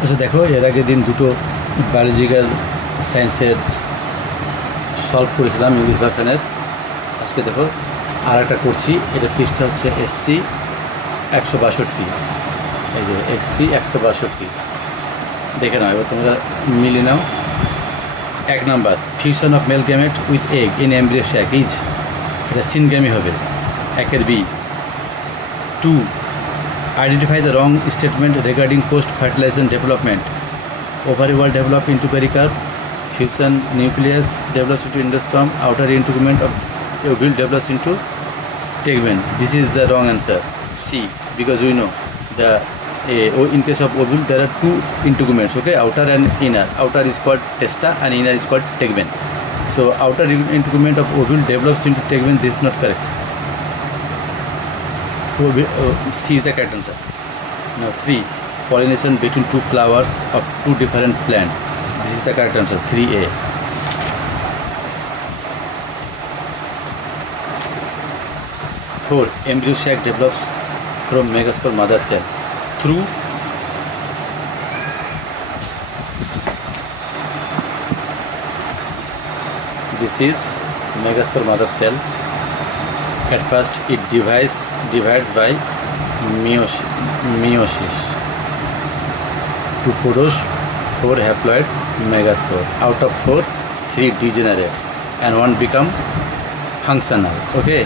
আচ্ছা দেখো, এর আগের দিন দুটো বায়োলজিক্যাল সায়েন্সের সলভ করেছিলাম ইংলিশ ভার্সানের। আজকে দেখো আর একটা করছি, এটা পৃষ্ঠা হচ্ছে SC 162। এই যে SC 162 দেখে নাও, এবার তোমরা মিলিয়ে নাও। 1 number, fusion of male gamete with egg in embryo sac is, এটা সিনগ্যামি হবে 1-এর B। 2, identify the wrong statement regarding post-fertilization development. Ovary wall develop into pericarp, fusion nucleus develops into endosperm, outer integument of ovule develops into tegmen. This is the wrong answer, C, because we know the in case of ovule there are two integuments, okay, outer and inner. Outer is called testa and inner is called tegmen. So outer integument of ovule develops into tegmen. This is not correct. C is the correct answer. Now 3, pollination between two flowers of two different plants. This is the correct answer, 3A. 4, embryo sac develops from megaspore mother cell through this is megaspore mother cell. At first it divides by meiosis to produce 4 haploid megaspore. Out of 4, 3 degenerates and 1 become functional. Okay,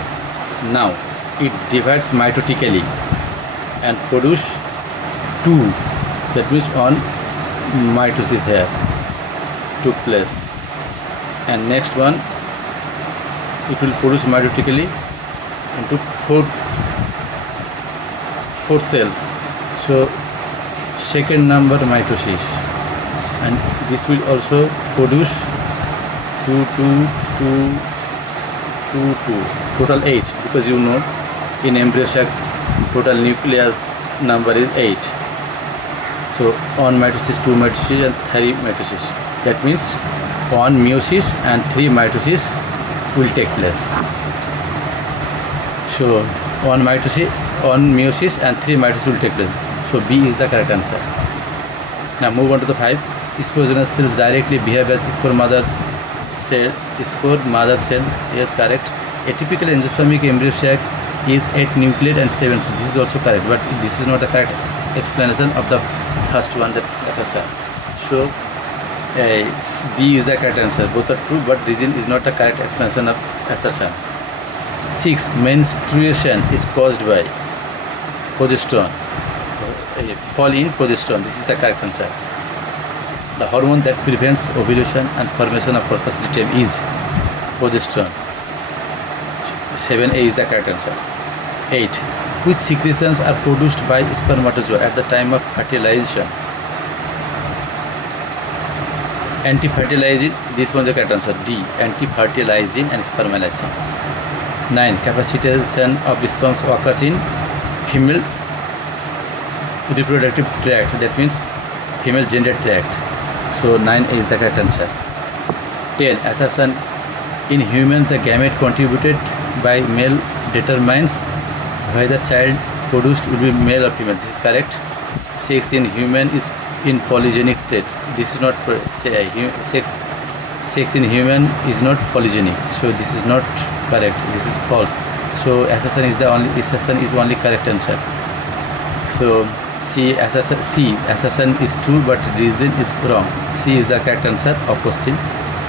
now it divides mitotically and produce 2. That means 1 mitosis here took place, and next one it will produce mitotically into 4 cells. So second number mitosis, and this will also produce 2 total 8, because you know in embryo sac total nucleus number is 8. So 1 mitosis, 2 mitosis and 3 mitosis. That means 1 meiosis and 3 mitosis will take place. So 1 meiosis and 3 mitosis will take place. So B is the correct answer. Now move on to the 5. Spogenous cells directly behave as spore mother cell. Yes, correct. A typical endospermic embryo sac is 8 nucleate and 7 cells. This is also correct, but this is not the correct explanation of the first one, that assertion. So B is the correct answer. Both are true, but this is not the correct explanation of assertion. 6, menstruation is caused by progesterone. Fall in progesterone. This is the correct answer. The hormone that prevents ovulation and formation of corpus luteum is progesterone. 7A is the correct answer. 8, which secretions are produced by spermatozoa at the time of fertilization? Anti-fertilizing. This one is the correct answer, D, anti-fertilizing and spermalizing. 9, capacitation of sperms occurs in female reproductive tract, that means female gender tract. So 9 is the correct answer. 10, assertion in human the gamete contributed by male determines whether child produced will be male or female. This is correct. 6, in human is in polygenic state. This is not sex in human is not polygenic, so this is not correct. This is false. So assertion is only correct answer. So assertion is true, but reason is wrong. C is the correct answer of question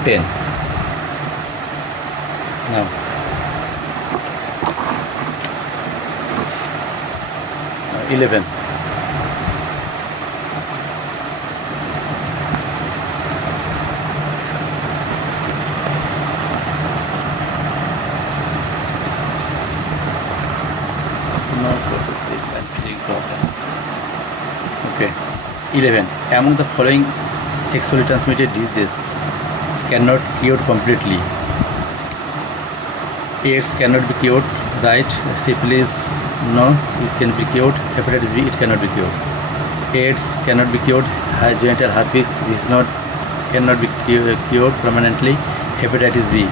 10. Now 11. Okay, 11. Among the following sexually transmitted diseases cannot cured completely. AIDS cannot be cured, right? Syphilis, no, it can be cured. Hepatitis B, it cannot be cured. AIDS cannot be cured. Genital herpes, this is not cannot be cured permanently. Hepatitis B,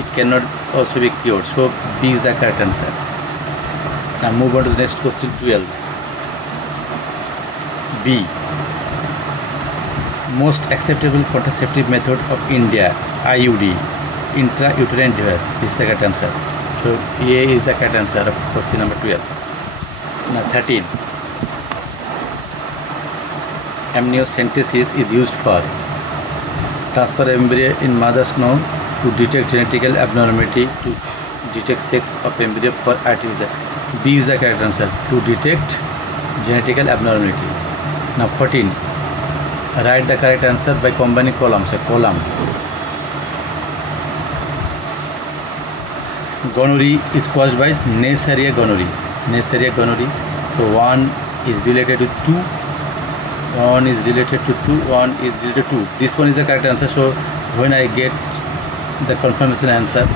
it cannot also be cured. So B is the correct answer. Now move on to the next question, 12. B. most acceptable contraceptive method of India, IUD, intrauterine device. This is the correct answer. So A is the correct answer of question number 12. Now 13. Amniocentesis is used for transfer embryo in mother's womb, to detect genetical abnormality, to detect sex of embryo for artificial. B is the correct answer, to detect genetical abnormality. Now 14. Write the correct answer by combining columns. A column. Gonorrhea is caused by Neisseria gonorrhea. Neisseria gonorrhea. So 1 is related to 2. 1 is related to 2. 1 is related to 2. This one is the correct answer. So when I get the confirmation answer,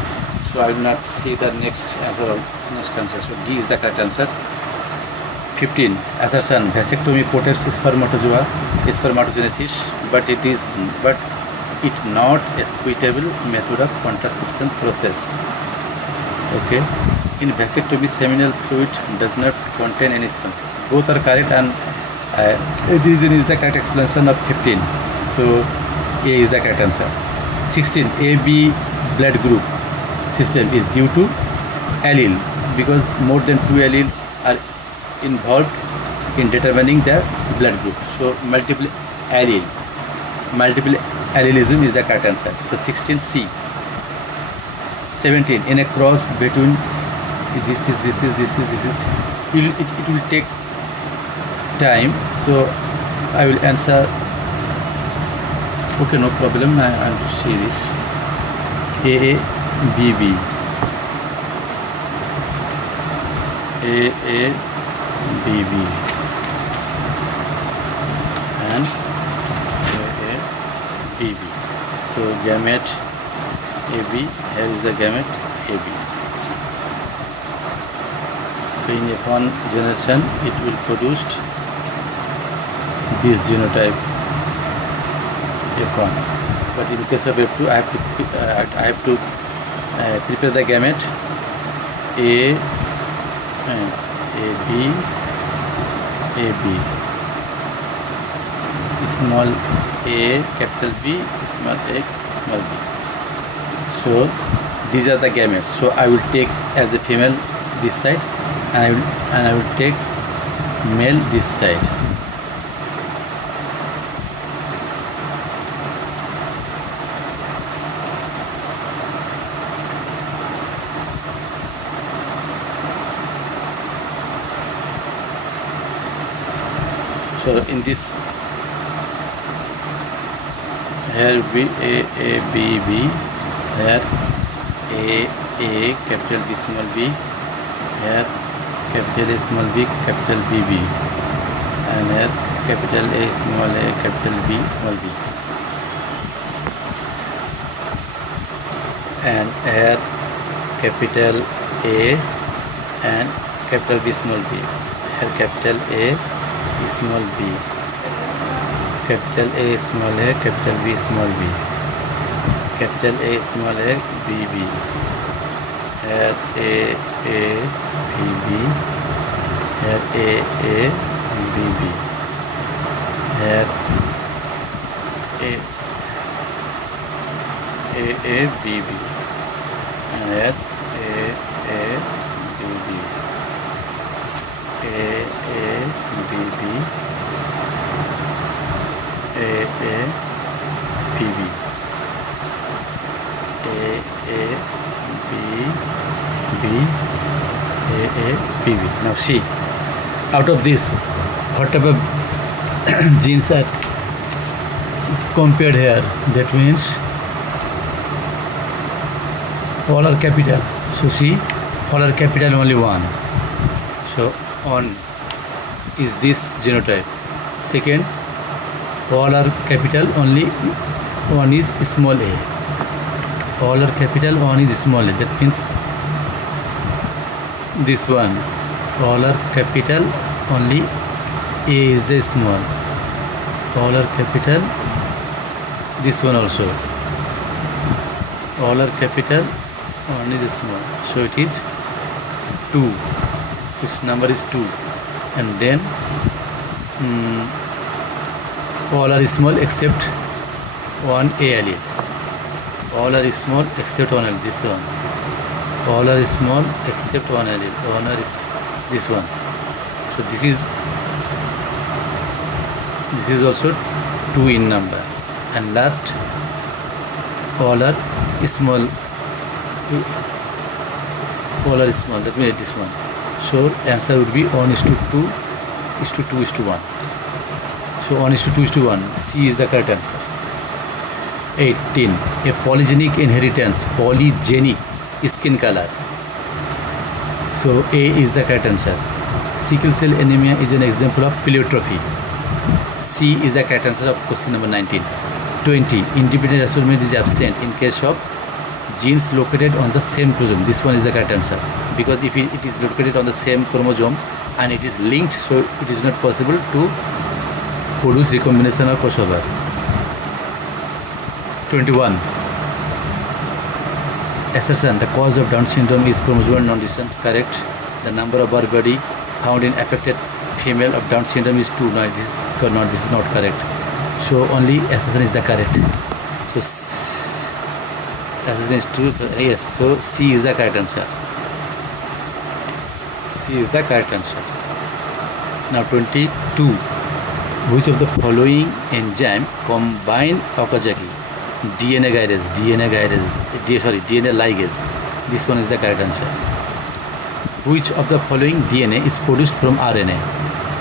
so I will not see the next answer. So D is the correct answer. 15. Assertion: vasectomy protects spermatogenesis, but it not a suitable method of contraception process. Okay. In vasectomy, seminal fluid does not contain any sperm. Both are correct, and reason is the correct explanation of 15. So A is the correct answer. 16. AB blood group system is due to allele, because more than 2 alleles are involved in determining the blood group. So multiple allelism is the correct answer. So 16C. 17. In a cross between this is, it will take time. So I will answer. Okay, no problem. I want to see this. AA, BB. AA, BB. And AA, BB. So gamete AB. Here is the gamete AB. So in F1 generation, it will produce this genotype F1. But in case of F2, I have to prepare the gamete A and AB, AB, small a, capital B, small a, small b. So these are the gametes. So I will take as a female this side, and I will take male this side. So in this, here B A B B, here A capital B small b, here capital A small b capital B B, and here capital A small a capital B small b, and here capital A and capital B small b, here capital A small b, capital A small a capital B small b, capital A small a B B, here A B B, here A B B, here A B B, and here A B B, A B B, A B B, A B B, A B B. Now see, out of this, whatever genes are compared here, that means all are capital. So see, all are capital, only one. So on is this genotype. Second, all are capital, only one is small a. All are capital, one is small a. That means this one. All are capital, only A is the small. All are capital, this one also. All are capital, only the small. So it is 2. Its number is 2. And then All are small except one allele. All are small except one allele. This one. All are small except one allele. All are this one. So this is also 2 in number. And last, all are small. All are small. Let me add this one. So answer would be 1:2:1. So 1:2:1. C is the correct answer. 18. A polygenic inheritance. Polygenic skin color. So A is the correct answer. Sickle cell anemia is an example of pleiotrophy. C is the correct answer of question number 19. 20. Independent assortment is absent in case of genes located on the same chromosome. This one is the correct answer, because if it is located on the same chromosome and it is linked, so it is not possible to produce recombination or crossover. 21. Assertion: the cause of Down syndrome is chromosomal non-deletion. Correct. The number of body found in affected female of Down syndrome is 2. No, this is not correct. So only assertion is the correct. So assertion is true. Yes. So C is the correct answer. C is the correct answer. Now 22. Which of the following enzyme combine Okazaki? DNA ligase. This one is the correct answer. Which of the following DNA is produced from RNA?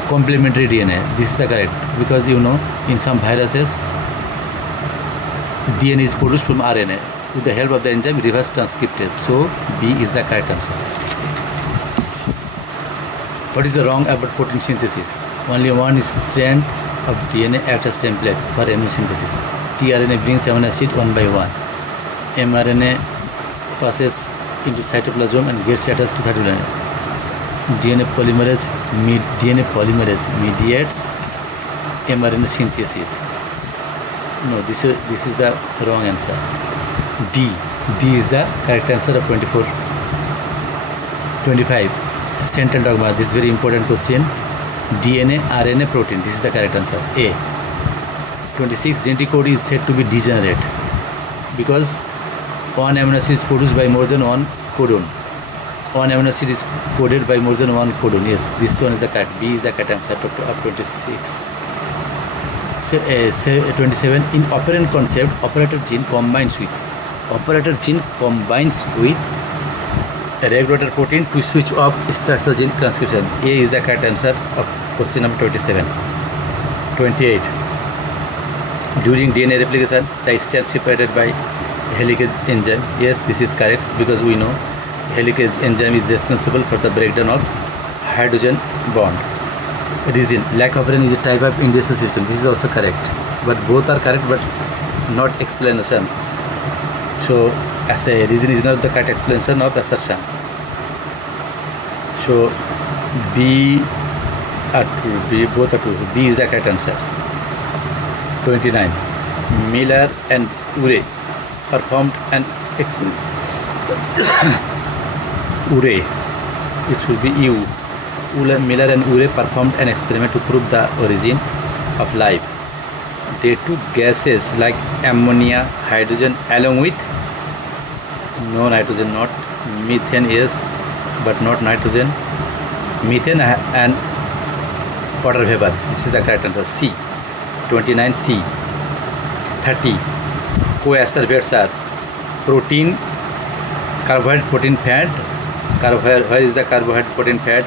Complementary DNA. This is the correct, because you know in some viruses DNA is produced from RNA with the help of the enzyme reverse transcriptase. So B is the correct answer. What is the wrong about protein synthesis? Only one strand of DNA acts as template for amino synthesis. tRNA brings amino acid one by one. mRNA passes into cytoplasm and gets attached to cytoplasm. DNA polymerase mediates mRNA synthesis. No, this is the wrong answer. D is the correct answer of 24. 25. Central dogma. This is very important question. DNA, RNA, protein. This is the correct answer. A. 26. Genetic code is said to be degenerate because one amino acid is produced by more than one codon. One amino acid is coded by more than one codon. Yes, this one is the correct. B is the correct answer of 26. 27. In operant concept, operator gene combines with a regulator protein to switch off structural gene transcription. A is the correct answer of question number 27. 28. During DNA replication, the strand separated by helicase enzyme. Yes, this is correct, because we know helicase enzyme is responsible for the breakdown of hydrogen bond. Reason: lack of operin is a type of industrial system. This is also correct, but both are correct, but not explanation. So as a reason is not the correct explanation of assertion. So B are true. Both are true. So B is the correct answer. 29. Miller and Urey performed an experiment. Urey. It will be U. Miller and Urey performed an experiment to prove the origin of life. They took gases like ammonia, hydrogen, along with no nitrogen, not methane, yes, but not nitrogen, methane and water vapor. This is the correct answer. C. 29. C. 30. Co-asservates are protein, carbohydrate, protein, fat. Where is the carbohydrate, protein, fat?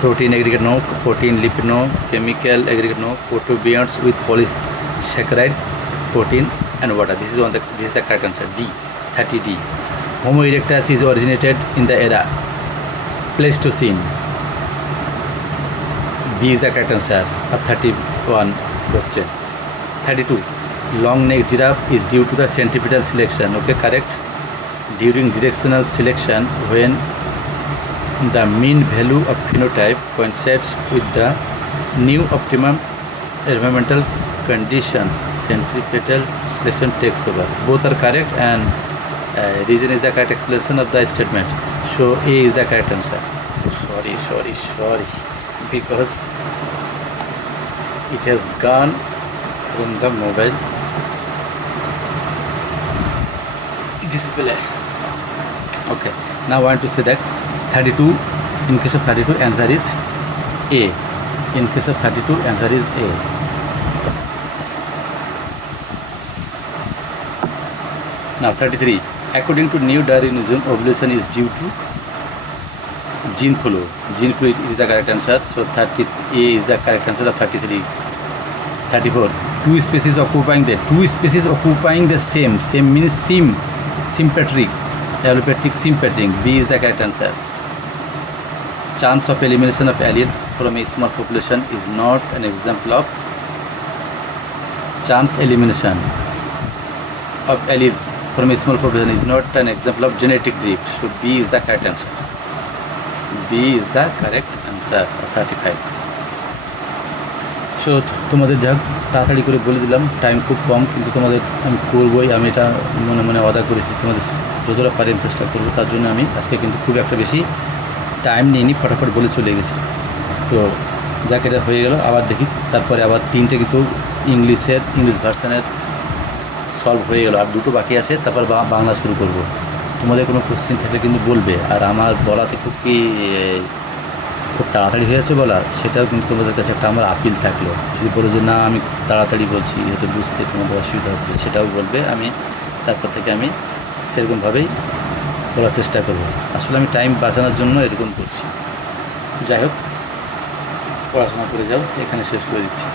Protein aggregate no, protein lipid no, chemical aggregate no, proteobionts with polysaccharide, protein and water. This is the correct answer. D. 30D. Homo erectus is originated in the era Pleistocene. B is the correct answer of 31 question. 32. Long neck giraffe is due to the centripetal selection. Okay, correct. During directional selection, when the mean value of phenotype coincides with the new optimum environmental conditions, centripetal selection takes over. Both are correct, and reason is the correct explanation of the statement. So A is the correct answer. Sorry, because it has gone from the mobile display. Okay, now I want to say that 32, in case of 32 answer is A. In case of 32 answer is A. Now 33, according to new Darwinism, evolution is due to gene flow. Gene flow is the correct answer. So 30 A is the correct answer of 33. 34, two species occupying the same means sympatric, allopathic sympatric. B is the correct answer. Chance of elimination of alleles from a small population is not an example of chance elimination of alleles from a small population is not an example of genetic drift. So B is the correct answer. B is the correct answer. 35. So তোমাদের যাক তাড়াতাড়ি করে বলে দিলাম, time খুব কম, কিন্তু তোমাদের আমি করবোই, আমি এটা মনে মনে ওয়াদা করেছি তোমাদের যতটা পারি আমি চেষ্টা করবো। তার জন্য আমি আজকে কিন্তু খুব একটা বেশি টাইম নিইনি, ফটাফট বলে চলে গেছি। তো যাক এটা হয়ে গেল, আবার দেখি তারপরে আবার 3টে কিন্তু ইংলিশ ভার্সানের সলভ হয়ে গেল, আর 2টো বাকি আছে, তারপর বাংলা শুরু করব। তোমাদের কোনো কোশ্চেন থাকলে কিন্তু বলবে, আর আমার বলাতে খুব তাড়াতাড়ি হয়েছে বলা, সেটাও কিন্তু তোমাদের কাছে একটা আমার আপিল থাকলো। যদি বলো যে না আমি তাড়াতাড়ি বলছি, যেহেতু বুঝতে তোমাদের অসুবিধা হচ্ছে, সেটাও বলবে, আমি তারপর থেকে আমি সেরকমভাবেই বলার চেষ্টা করব। আসলে আমি টাইম বাঁচানোর জন্য এরকম করছি। যাই হোক, পড়াশোনা করে যাও, এখানে শেষ করে দিচ্ছি।